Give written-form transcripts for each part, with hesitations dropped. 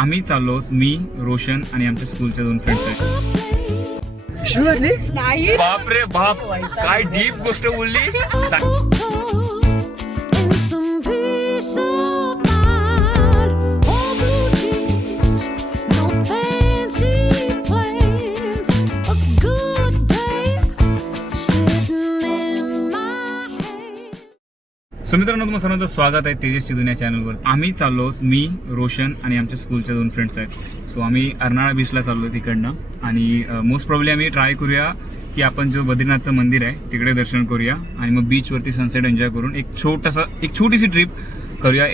आम्ही चाललो, मी, रोशन आणि आमच्या स्कूलचे 2 फ्रेंड्स आहेत. नाही बाप रे बाप, काय डीप गोष्ट बोलली. सो मित्रांनो, तुम्हाला सर्वांचं स्वागत आहे तेजसची दुनिया चॅनलवर. आम्ही चाललो, मी, रोशन आणि आमच्या स्कूलच्या 2 फ्रेंड्स आहेत. सो आम्ही अर्नाळा बीचला चाललो तिकडनं आणि मोस्ट प्रॉब्ली आम्ही ट्राय करूया की आपण जो बद्रीनाथचं मंदिर आहे तिकडे दर्शन करूया आणि मग बीचवरती सनसेट एन्जॉय करून एक छोटीशी ट्रिप करूया.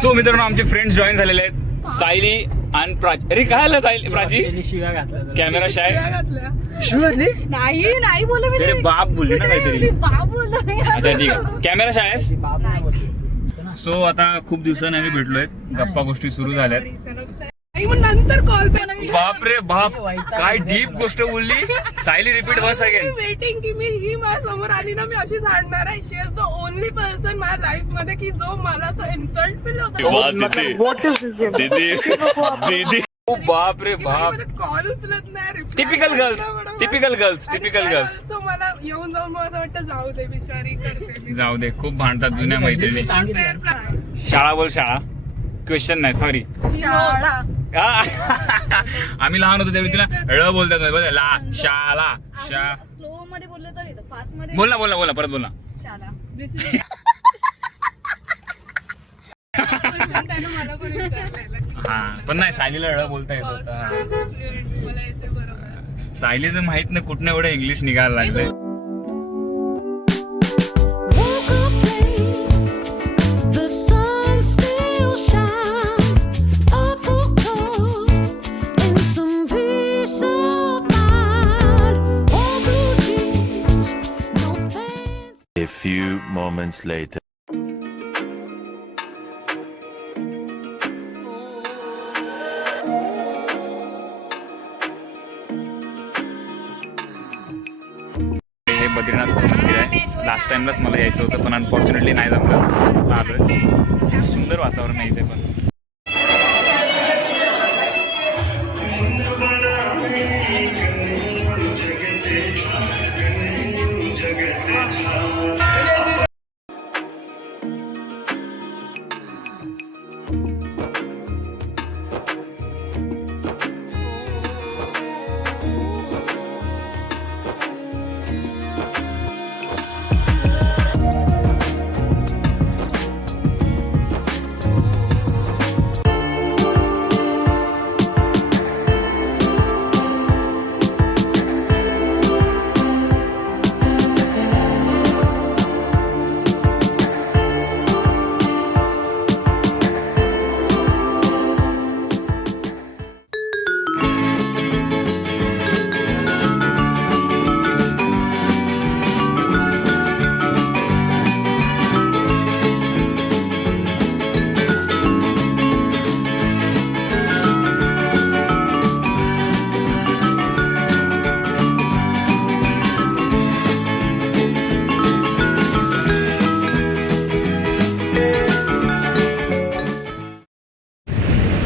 सो मित्रांनो, आमचे फ्रेंड्स जॉईन झालेले आहेत, सायली आणि प्राची. अरे काय आलं सायली, प्राची शिव्या घातल्या कॅमेरा शाय नाही नाही बोल मी तेरे बाप बोलली ना काहीतरी. बाप बोललो अच्छा ठीक आहे, कॅमेरा शाय आहेस. बाप नाही बोलते. सो आता खूप दिवसांनी आम्ही भेटलोय, गप्पा गोष्टी सुरू झाल्यात. नंतर कॉल बाप रे बाप, काय डीप गोष्ट बोलली. Sayali repeat once again. Waiting की मी ही माझ्या समोर आली ना, मी अशी झाडणार आहे. शी इज द ओनली पर्सन माझ्या लाईफ मध्ये की जो मला तो इन्सल्ट फील होता. दीदी ओ बाप रे बाप, कॉल उचलत नाही. Typical girls. सो मला येऊन जाऊन मला वाटतं जाऊ दे, बिचारी करते. जाऊ दे, खूप भांडतात जुन्या मैत्रिणी. सांगितलं शाळा बोल, शाळा. क्वेश्चन नाही, सॉरी. शाळा आम्ही लहान होतो त्यावेळी तिला ळ बोलतात, ला शाळा शा. स्लो मध्ये बोललो तर येतं, फास्ट मध्ये बोला परत बोला. शाला. त्यानं मला पण विचारलेलं हा पण नाही, सायलीला ळ बोलता येत होता. मला येते बरोबर. सायलीचं माहित नाही कुठनं एवढं इंग्लिश निघायला लागलंय. A few moments later. हे बद्रीनाथचं मंदिर आहे. लास्ट टाइमलाच मला यायचं होतं पण अनफॉर्च्युनेटली नाही जमलं. आलोय, सुंदर वातावरण आहे इथे पण.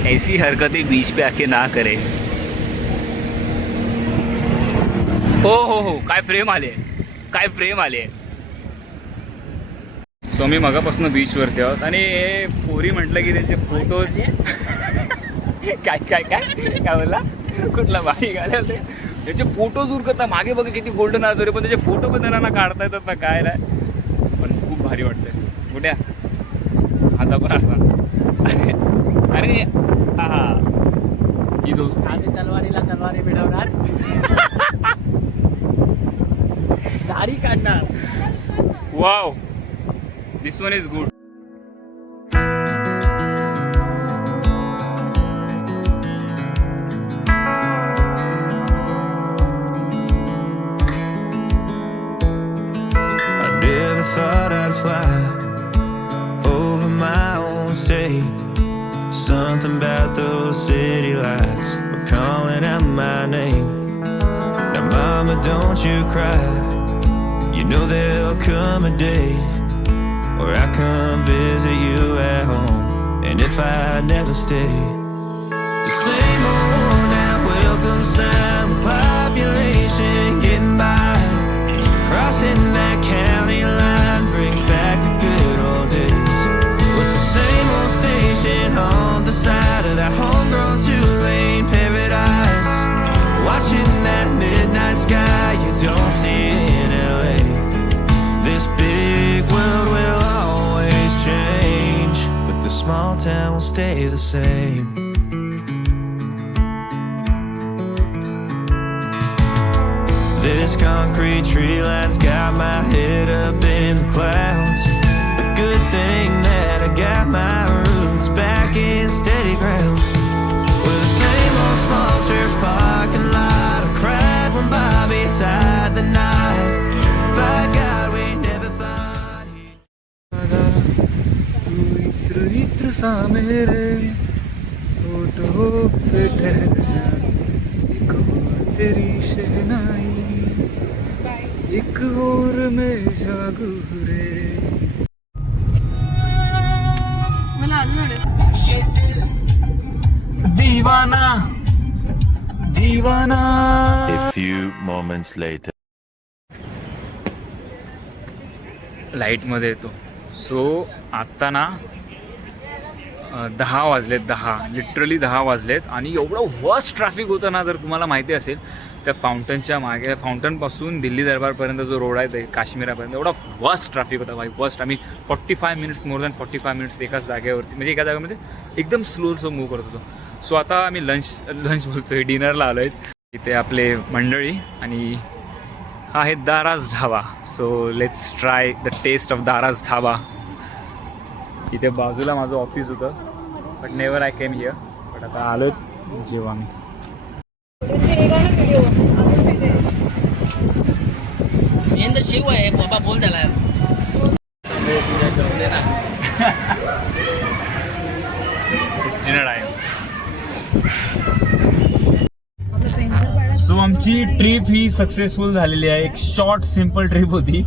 ऐसी हरकतें बीच पे आके ना करे. हो काय फ्रेम आले. सो मी मगापासून बीच वरती आहोत आणि पोरी म्हटलं की त्यांचे फोटो काय बोलला, कुठला बाई घाले होते त्यांचे फोटोज उरकत ना. मागे बघा किती गोल्डन आजोरे, पण त्याचे फोटो पण त्यांना काढता येतात ना, काय नाही. पण खूप भारी वाटतंय. कुठे आता पण असा अरे हा ही दोस्त. आम्ही तलवारीला तलवारी मिळवणार, दारी काढणार. Wow, this one is good. I never thought I'd fly over my own state. Something about those city lights were calling out my name. Now mama, don't you cry. You know there'll come a day where I come visit you at home. And if I never stay, welcome sound, population getting by. Crossing that county line brings back the good old days. With the same old station on the side of that homegrown two-lane paradise. Watching that midnight sky you don't see in LA. This big world will always change, but the small town will stay the same. This concrete tree line's got my head up in the clouds. A good thing that I got my roots back in steady ground. With the same old small church parking lot, I cried when Bobby tied the knot. By God, we never thought तू इत्र इत्र सा मेरे होठों पे ठहर जा, एक और तेरी शहनाई, एक और मैं जागू रे. मला अजून दीवाना दीवाना. A few moments later. लाईटमध्ये येतो. सो आत्ता ना 10 वाजलेत, 10 लिटरली 10 वाजलेत आणि एवढं वर्स्ट ट्रॅफिक होतं ना. जर तुम्हाला माहिती असेल त्या फाउंटनच्या मागे, फाउंटनपासून दिल्ली दरबारपर्यंत जो रोड आहे ते काश्मीरापर्यंत एवढा वर्स्ट ट्रॅफिक होता भाई, वर्स्ट. आम्ही 45 मिनिट्स, मोर दॅन 45 मिनिट्स एकाच जागेवरती, म्हणजे एका जागेमध्ये एकदम स्लो मूव्ह करत होतो. सो आता आम्ही लंच बोलतोय, डिनरला आलो आहे. इथे आपले मंडळी आणि हा आहे Daraj dhaba. So let's try the taste of Daraj dhaba. इथे बाजूला माझं ऑफिस होतं, but never I came here. But आता आलो जेव्हा आम्ही. व्हिडिओ मेन शिव आहे बाबा, बोल त्याला. डिनर आहे. सो आमची ट्रिप ही सक्सेसफुल झालेली आहे. एक शॉर्ट सिम्पल ट्रिप होती.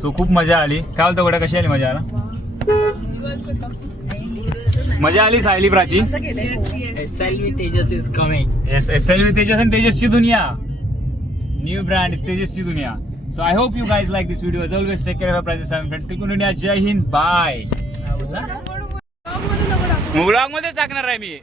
सो खूप मजा आली. काय बोलतो गोड्या, कशी आली मजा? आला मजा आली Sayali Prachi. SLV Tejas is coming. Yes, SLV Tejas आणि तेजसची दुनिया, न्यू ब्रँड तेजसची दुनिया. So I hope you guys like this video. As always take care of prizes family friends. Click India. जय हिंद. बाय. व्लॉग मध्येच टाकणार आहे मी.